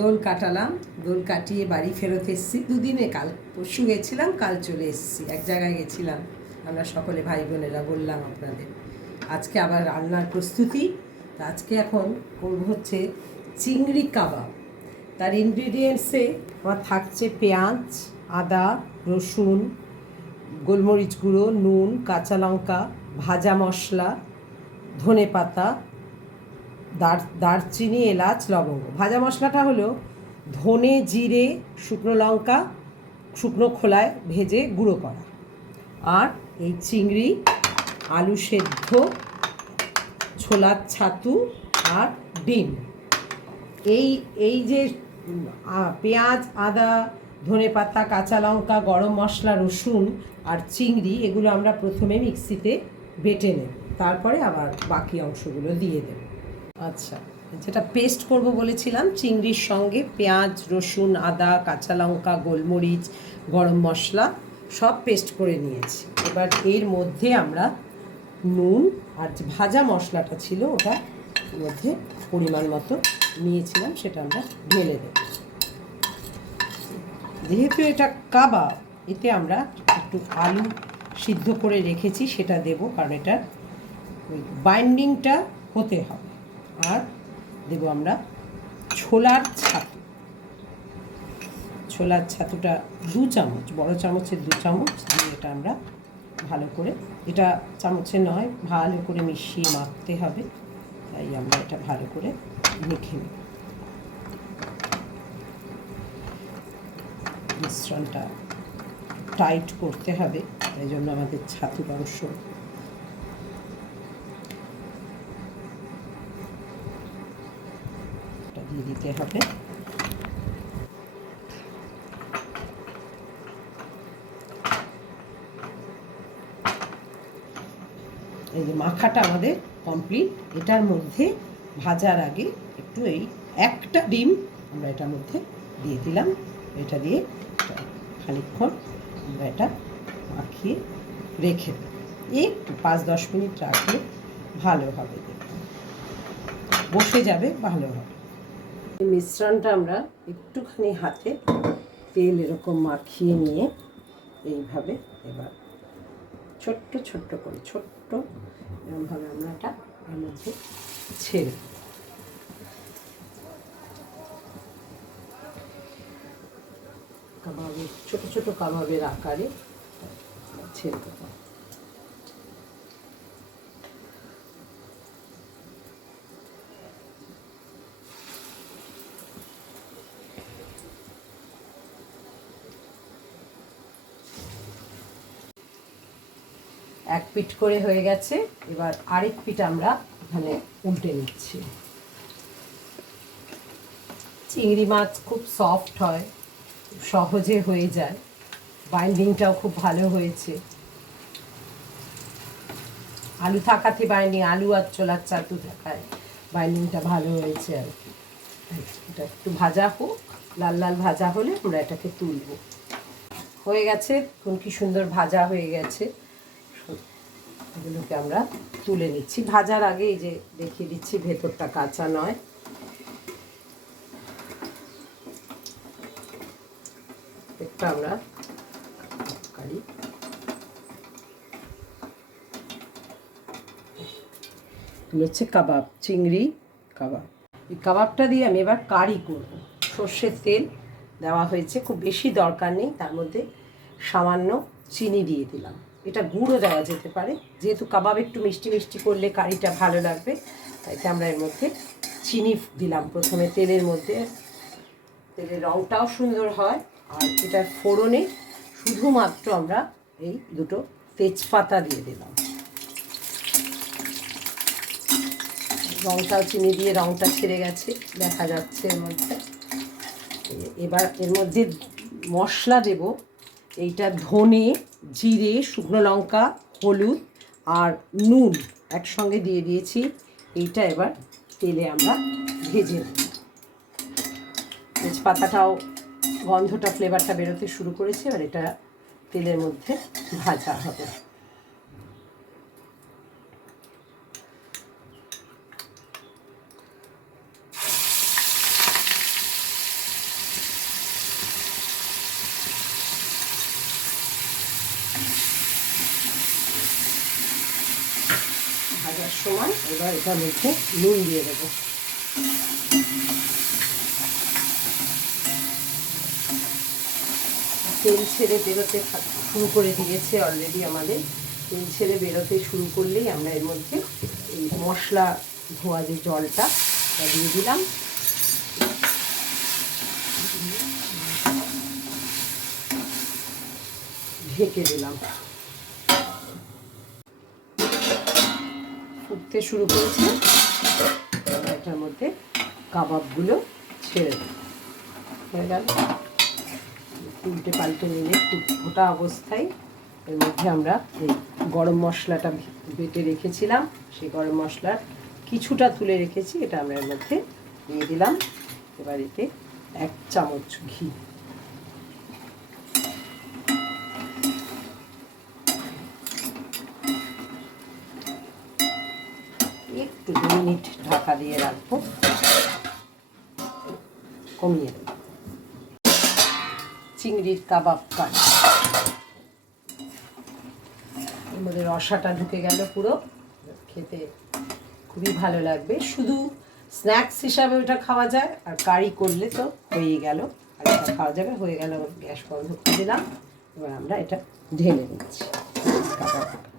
দোল কাটালাম, দোল কাটিয়ে বাড়ি ফেরত এসেছি দুদিনে। কাল পরশু গেছিলাম, কাল চলে এসেছি। এক জায়গায় গেছিলাম আমরা সকলে ভাই বোনেরা, বললাম আপনাদের। আজকে আবার রান্নার প্রস্তুতি। আজকে এখন করব হচ্ছে চিংড়ি কাবাব। তার ইনগ্রিডিয়েন্টসে আমার থাকছে পেঁয়াজ, আদা, রসুন, গোলমরিচ গুঁড়ো, নুন, কাঁচা লঙ্কা, ভাজা মশলা, ধনে পাতা, দারচিনি, এলাচ, লবঙ্গ। ভাজা মশলাটা হলো ধনে, জিরে, শুকনো লঙ্কা শুকনো খোলায় ভেজে গুঁড়ো করা। আর এই চিংড়ি, আলু সেদ্ধ, ছোলার ছাতু আর ডিম। এই যে পেঁয়াজ, আদা, ধনে পাতা, কাঁচা লঙ্কা, গরম মশলা, রসুন আর চিংড়ি, এগুলো আমরা প্রথমে মিক্সিতে বেটে নেব, তারপরে আবার বাকি অংশগুলো দিয়ে দেব। আচ্ছা, যেটা পেস্ট করব বলেছিলাম, চিংড়ির সঙ্গে পেঁয়াজ, রসুন, আদা, কাঁচা লঙ্কা, গোলমরিচ, গরম মশলা সব পেস্ট করে নিয়েছি। এবার এর মধ্যে আমরা নুন আর যে ভাজা মশলাটা ছিল ওটা এর মধ্যে পরিমাণ মতো নিয়েছিলাম, সেটা আমরা ঢেলে দেব। যেহেতু এটা কাবাব, এতে আমরা একটু আলু সিদ্ধ করে রেখেছি, সেটা দেব, কারণ এটা বাইন্ডিংটা হতে হবে। আর দেব আমরা ছোলার ছাতু। ছোলার ছাতুটা 2 চামচ, বড় চামচের 2 চামচ দিয়ে এটা আমরা ভালো করে, এটা চামচে নয়, ভালো করে মিশিয়ে মাখতে হবে। তাই আমরা এটা ভালো করে মেখে নেব। মিশ্রণটা টাইট করতে হবে, তাই জন্য আমাদের ছাতুর অংশ দিয়ে দিতে হবে। এই যে মাখাটা আমাদের কমপ্লিট। এটার মধ্যে ভাজার আগে একটু এই একটা ডিম আমরা এটার মধ্যে দিয়ে দিলাম। এটা দিয়ে খানিকক্ষণ আমরা এটা মাখিয়ে রেখে দেব। একটু 5-10 মিনিট রাখলে ভালো হবে, বসে যাবে, ভালো হবে। এই মিশ্রণটা আমরা একটুখানি হাতে তেল এরকম মাখিয়ে নিয়ে এইভাবে এবার ছোট্ট ছোট্ট করে, ছোট্ট এরকমভাবে আমরা এটা এর মধ্যে ছেড়ে কাবাবের, ছোট ছোট কাবাবের আকারে ছেড়ে দেবো। এক পিঠ করে হয়ে গেছে, এবার আরেক পিঠ আমরা এখানে উল্টে নিচ্ছি। চিংড়ি মাছ খুব সফট হয়, সহজে হয়ে যায়, বাইন্ডিংটাও খুব ভালো হয়েছে। আলু থাকাতে বাইন্ডিং, আলু আর ছোলার ছাতু থাকায় বাইন্ডিংটা ভালো হয়েছে আর কি। এটা একটু ভাজা হোক, লাল লাল ভাজা হলে আমরা এটাকে তুলব। হয়ে গেছে, কোন কি সুন্দর ভাজা হয়ে গেছে। এগুলোকে আমরা তুলে নিচ্ছি। ভাজার আগে এই যে দেখিয়ে দিচ্ছি, ভেতরটা কাঁচা নয়। একটা আমরা কারি, হচ্ছে কাবাব, চিংড়ি কাবাব। এই কাবাবটা দিয়ে আমি এবার কারি করব। সর্ষের তেল দেওয়া হয়েছে, খুব বেশি দরকার নেই, তার মধ্যে সামান্য চিনি দিয়ে দিলাম। এটা গুঁড়ো দেওয়া যেতে পারে, যেহেতু কাবাব একটু মিষ্টি মিষ্টি করলে কারিটা ভালো লাগবে, তাই আমরা এর মধ্যে চিনি দিলাম প্রথমে তেলের মধ্যে। তেলের রঙটাও সুন্দর হয়। আর এটার ফোড়নে শুধুমাত্র আমরা এই 2টো তেজপাতা দিয়ে দিলাম। রঙটাও চিনি দিয়ে রঙটা ছেড়ে গেছে, দেখা যাচ্ছে এর মধ্যে। এবার এর মধ্যে মশলা দেব। এইটা ধনে, জিরে, শুকনো লঙ্কা, হলুদ আর নুন একসঙ্গে দিয়ে দিয়েছি। এইটা এবার তেলে আমরা ভেজে নেব। তেজপাতাটাও গন্ধটা, ফ্লেভারটা বেরোতে শুরু করেছে। এবার এটা তেলের মধ্যে ভাজা হবে। সময় এবার এটার মধ্যে নুন দিয়ে দেবো। তেল ছেড়ে বেরোতে শুরু করে দিয়েছে অলরেডি আমাদের। তেল ছেড়ে বেরোতে শুরু করলেই আমরা এর মধ্যে এই মশলা ধোয়া যে জলটা দিয়ে দিলাম। ঢেকে দিলাম। ফুটতে শুরু করেছে, এটার মধ্যে কাবাবগুলো ছেড়ে দেব। হয়ে গেল। উল্টে পাল্টে নিলে ফোটা অবস্থায় এর মধ্যে আমরা এই গরম মশলাটা বেটে রেখেছিলাম, সেই গরম মশলার কিছুটা তুলে রেখেছি, এটা আমরা এর মধ্যে দিয়ে দিলাম। এবার এতে 1 চামচ ঘি, একটু 2 মিনিট ঢাকা দিয়ে রাখবো, কমিয়ে দেবো। চিংড়ির কাবাব কাট, এর মধ্যে রসাটা ঢুকে গেল পুরো, খেতে খুবই ভালো লাগবে। শুধু স্ন্যাক্স হিসাবে ওটা খাওয়া যায়, আর কারি করলে তো হয়েই গেল, আর এটা খাওয়া যাবে। হয়ে গেল, গ্যাস বন্ধ করে দিলাম। এবার আমরা এটা ঢেলে নিচ্ছি কাবাব।